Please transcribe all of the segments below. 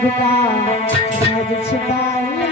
का राज छिपाया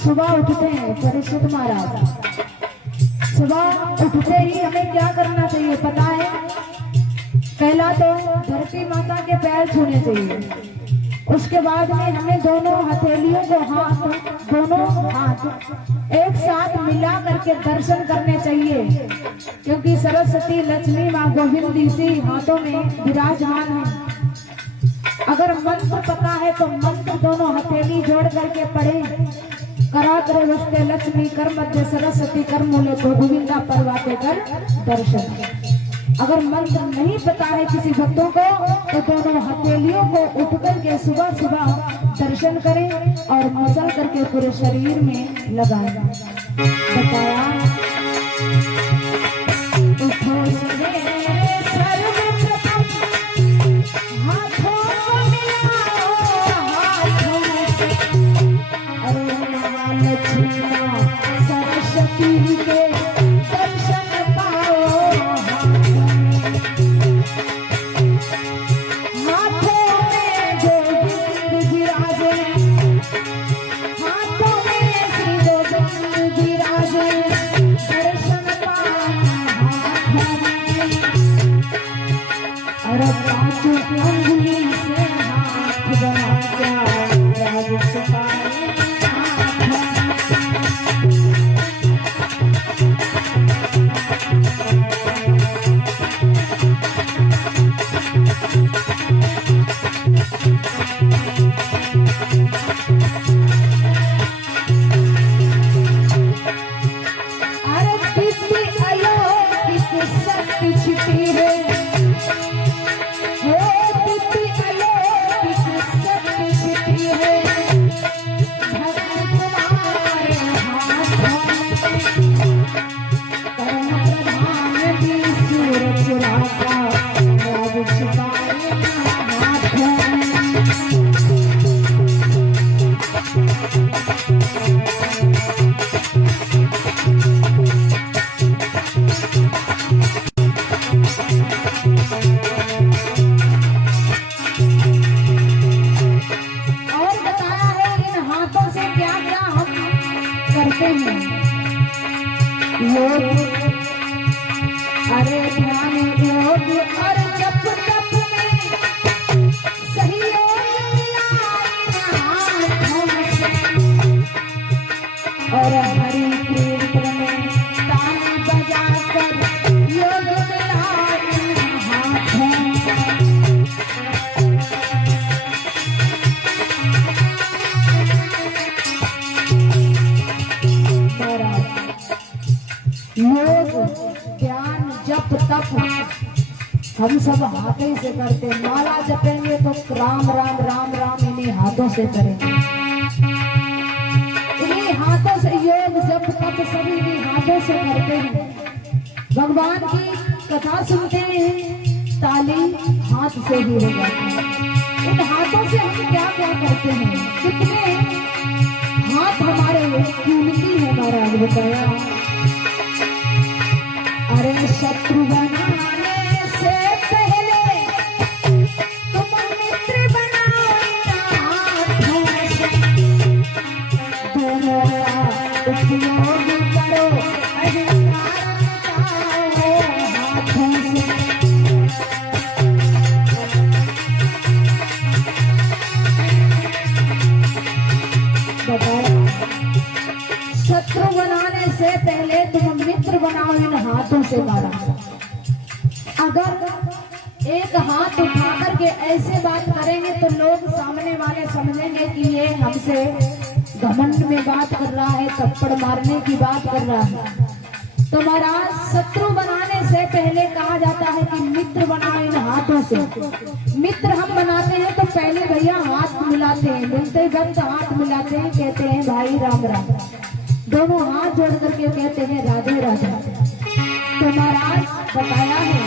सुबह उठते हैं परीक्षित महाराज, सुबह उठते ही हमें क्या करना चाहिए पता है? पहला तो धरती माता के पैर छूने चाहिए। उसके बाद में हमें दोनों हथेलियों को दोनों हाथ एक साथ मिला करके दर्शन करने चाहिए, क्योंकि सरस्वती लक्ष्मी माँ गोविंद इसी हाथों में विराजमान है। अगर मंत्र पता है तो मंत्र दोनों हथेली जोड़ करके पढ़े। कराग्रे वस्ते लक्ष्मी कर मध्य सरस्वती कर मूले को गोविंदा परवाते कर दर्शन। अगर मंत्र नहीं पता है किसी भक्तों को तो दोनों हथेलियों को उठ करके सुबह सुबह दर्शन करें और मसल करके पूरे शरीर में लगाएं। बताया सरस्वती के दर्शन पाओ, हाथों में गोविंद विराजे, हाथों में श्री गोविंद विराजे, दर्शन पाओ और पांचों अंगुली से हाथ बना क्या राज छुपाए। अरे ध्यान योग और जप तप में सहयोग मिला और हरि कीर्तन में ताली बजाकर योग मिला हाथों। योग ज्ञान जप तप हम सब हाथों से करते हैं। माला जपेंगे तो राम राम राम राम इन्हीं हाथों से करेंगे। इन्हीं हाथों से योग जप तप सभी इन्हीं हाथों से करते हैं। भगवान की कथा सुनते हैं ताली हाथ से ही हो जाती है। इन हाथों से हम क्या क्या करते हैं, कितने हाथ हमारे कीमती है महाराज बताया। अरे शत्रु बनाने से पहले तुम मित्र बनाओ हाथों से, दोनों का उपयोग करो अधिकार हाथों से। शत्रु बनाने से पहले तुम मित्र बनाओ इन हाथों से मारा। अगर एक हाथ उठा करके ऐसे बात करेंगे तो लोग सामने वाले समझेंगे कि ये हमसे घमंड में बात कर रहा है, थप्पड़ मारने की बात कर रहा है। तो महाराज शत्रु बनाने से पहले कहा जाता है कि मित्र बनाओ इन हाथों से। मित्र हम बनाते हैं तो पहले भैया हाथ मिलाते हैं, मिलते वक्त हाथ मिलाते हैं, कहते हैं भाई राम राम, दोनों हाथ जोड़ करके कहते हैं राधे राधे। तो महाराज बताया है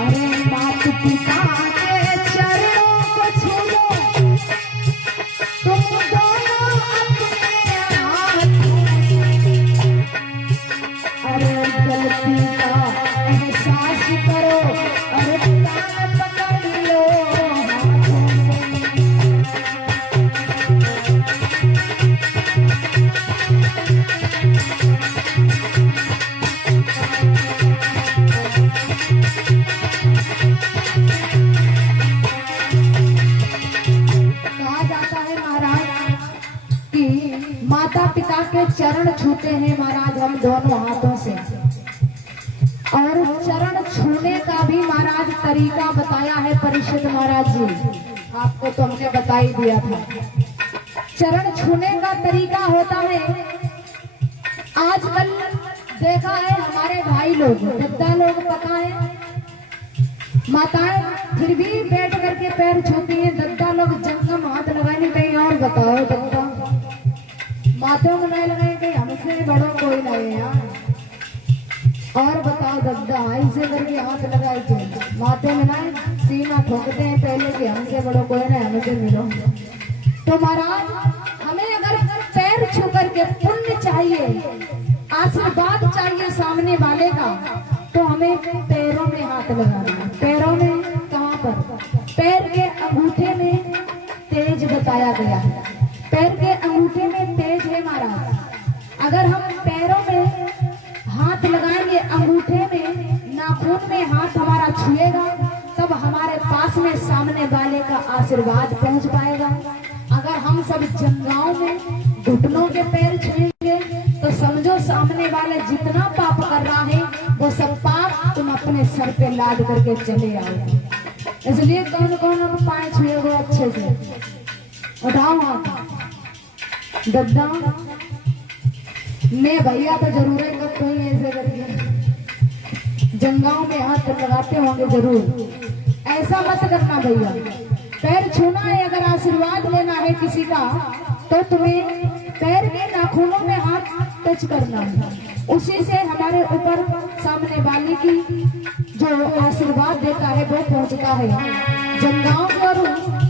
अरे मात पिता के चरणों को छू लो तुम दोनों अपने हाथों से। अरे गलती का एहसास करो और कान पकड़ लो हाथों से। माता पिता के चरण छूते हैं महाराज हम दोनों हाथों से। और चरण छूने का भी महाराज तरीका बताया है परिषद महाराज जी, आपको तो हमने बता ही दिया था। चरण छूने का तरीका होता है, आजकल देखा है हमारे भाई लोग वृद्धा लोग पता है माताएं फिर भी बैठ करके पैर छूती हैं, दद्दा लोग जंगम हाथ लगाने नहीं। और बताओ दद्दा माथे में नहीं लगाएंगे, हमसे बड़ों कोई नहीं यार। और बताओ दद्दा ऐसे करके हाथ लगाए थे माथे में नहीं, सीना ठोकते हैं पहले कि हमसे बड़ों कोई नहीं, हमसे मिलो। तो महाराज हमें अगर पैर छू करके पुण्य चाहिए, आशीर्वाद चाहिए सामने वाले का, तो हमें पैरों में हाथ लगाना है। पैरों में कहाँ पर? पैर के अंगूठे में तेज बताया गया है, पैर के अंगूठे में तेज है महाराज। अगर हम पैरों में हाथ लगाएंगे, अंगूठे में नाखून में हाथ हमारा छुएगा, तब हमारे पास में सामने वाले का आशीर्वाद पहुंच पाएगा। अगर हम सब जंघाओं में घुटनों के पैर छुएंगे तो समझो सामने वाले जितना पाप कर रहा है वो सब पाप तुम अपने सर पे लाद करके चले आओगे। इसलिए कौन कौन हम पाए छुए वो अच्छे से उठाओ हाथ। दद्दा मैं भैया तो जरूर है, कब कोई ऐसे करके जंगाओं में हाथ लगाते होंगे जरूर। ऐसा मत करना भैया, पैर छूना है, अगर आशीर्वाद लेना है किसी का तो तुम्हें पैर के नाखूनों में हाथ टच करना है, उसी से हमारे ऊपर सामने वाले की जो आशीर्वाद देता है वो पहुंचता है। जंगाओं और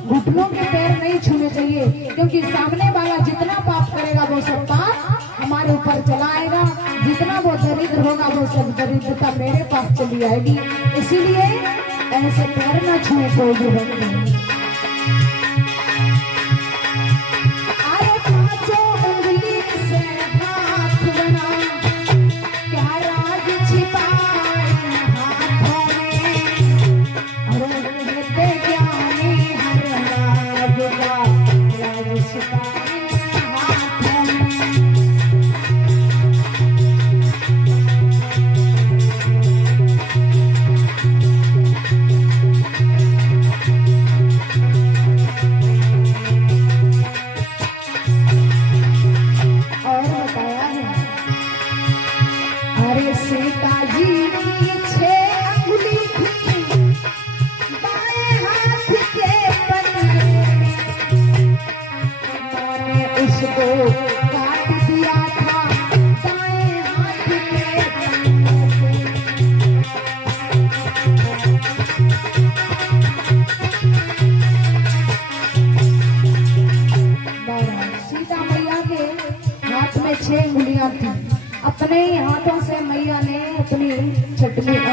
घुटनों के पैर नहीं छूने चाहिए, क्योंकि सामने वाला जितना पाप करेगा वो सब पाप हमारे ऊपर चला आएगा, जितना वो दरिद्र होगा वो सब दरिद्रता मेरे पास चली आएगी। इसीलिए ऐसे पैर न छुए कोई भी व्यक्ति।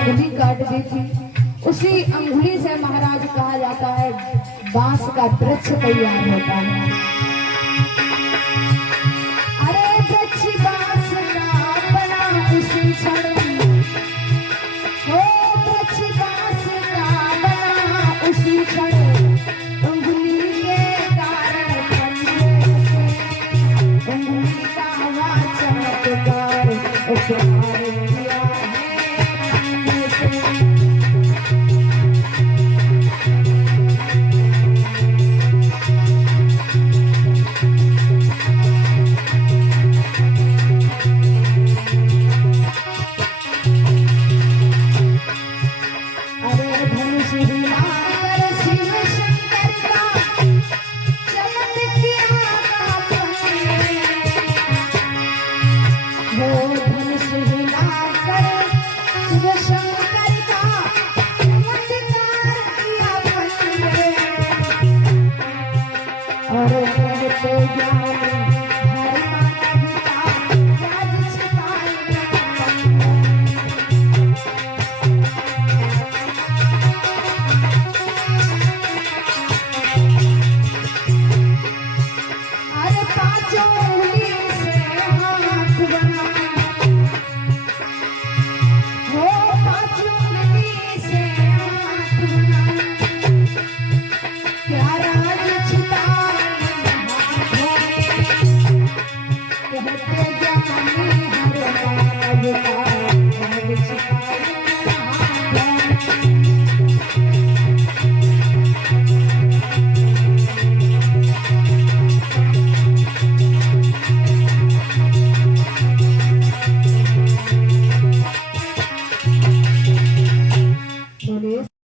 अंगुली काट दी थी, उसी अंगुली से महाराज कहा जाता है बांस का वृक्ष तैयार होता है।